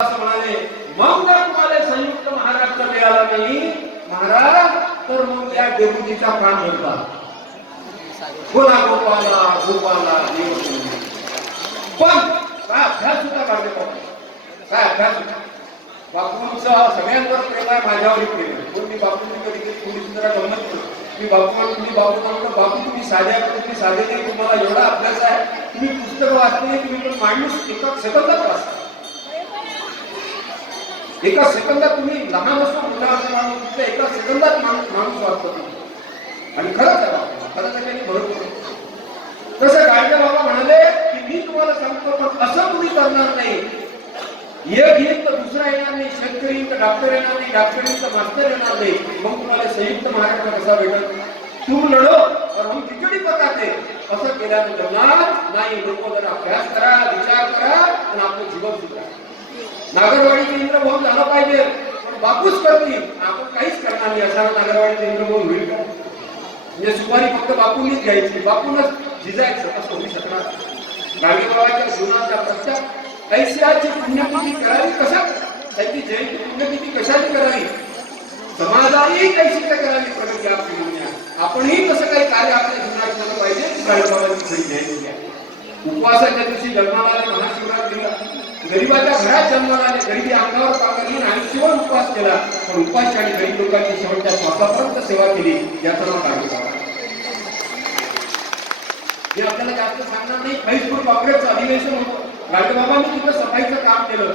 म्हणाले मग जर तुम्हाला संयुक्त महाराष्ट्र मिळाला नाही? महाराज तर मग या डेपुटीचा प्राण होता. कोणा गोपाला गोपाला देव पण काय अभ्यास सुद्धा काढले काय अभ्यास बापूंचा सगळ्यांवर प्रेम आहे माझ्यावर प्रेम आहे. पण मी बापूंनी कधी कधी थोडी जरा गमत केली मी बापू तुम्ही बापू म्हणतो बापू तुम्ही साध्या तुम्ही साधे नाही तुम्हाला एवढा अभ्यास आहे. तुम्ही पुस्तक वाचते तुम्ही पण माणूस एका सेकंदात वाचता. एका सेकंदात तुम्ही लहान असो मोठा असो माणूस एका सेकंदात माणूस माणूस वाचतो आणि खरंच करा बाबा खरंच त्यांनी बरोबर तसं गाडगे बाबा म्हणाले की मी तुम्हाला सांगतो पण असं तुम्ही करणार नाही. एक येईल तर दुसरा येणार नाही. शेतकरी येईल तर डॉक्टर येणार नाही. डॉक्टर येईल तर मास्टर येणार नाही. मग तुम्हाला संयुक्त महाराष्ट्र कसा भेटल? तू लढो तर हम खिचडी पकाते. असं केल्यानंतर नाही लोक जरा अभ्यास करा विचार करा आणि आपलं जीवन सुद्धा नागरवाडीचे इंद्रभवन झालं पाहिजे. पण बापूच करतील. आपण काहीच करणार नाही असा नागरवाडीचे इंद्रभवन होईल का? म्हणजे सुपारी फक्त बापूंनीच घ्यायची. बापूनच झिजायचं असं होऊ शकणार गाडगेबाबाच्या जीवनाचा प्रत्येक ऐतिहासिक पुण्यतिथी करावी कशा त्यांची जयंती पुण्यतिथी कशाची करावी? समाजाही कैसी काय करावी? प्रगती आपली दुनिया आपणही तसं काही कार्य आपल्या जीवनात केलं पाहिजे. की खरी जयंती उपवासाच्या दिवशी जन्माला गरीबाच्या घरात जन्माला आले गरिबी अंगावर पाकरली आणि शिवण उपवास केला. पण उपवास आणि गरीब लोकांची शेवटच्या श्वासापर्यंत सेवा केली. याचं नाव गाडगेबाबा हे आपल्याला जास्त सांगणार नाही. फैजपूर काँग्रेसचं अधिवेशन होतं. गाडगेबाबांनी तिथं सफाईचं काम केलं.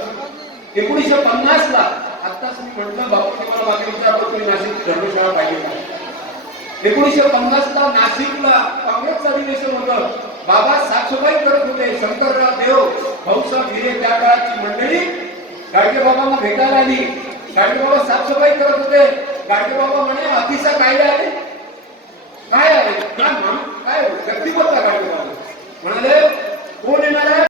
एकोणीसशे पन्नास ला आत्ताच मी म्हटलं बापू तुम्हाला मागे विचारतो तुम्ही नाशिक धर्मशाळा पाहिजे एकोणीसशे पन्नास ला नाशिकला काँग्रेसचं अधिवेशन होतं. बाबा साफसफाई करत होते. शंकरराव भाऊसाहेब भिरे त्या काळाची मंडळी गाडगेबाबांना भेटायला आली. गाडगेबाबा साफसफाई करत होते. गाडगेबाबा म्हणे अतिसा काय आले काय आले काय म्हणून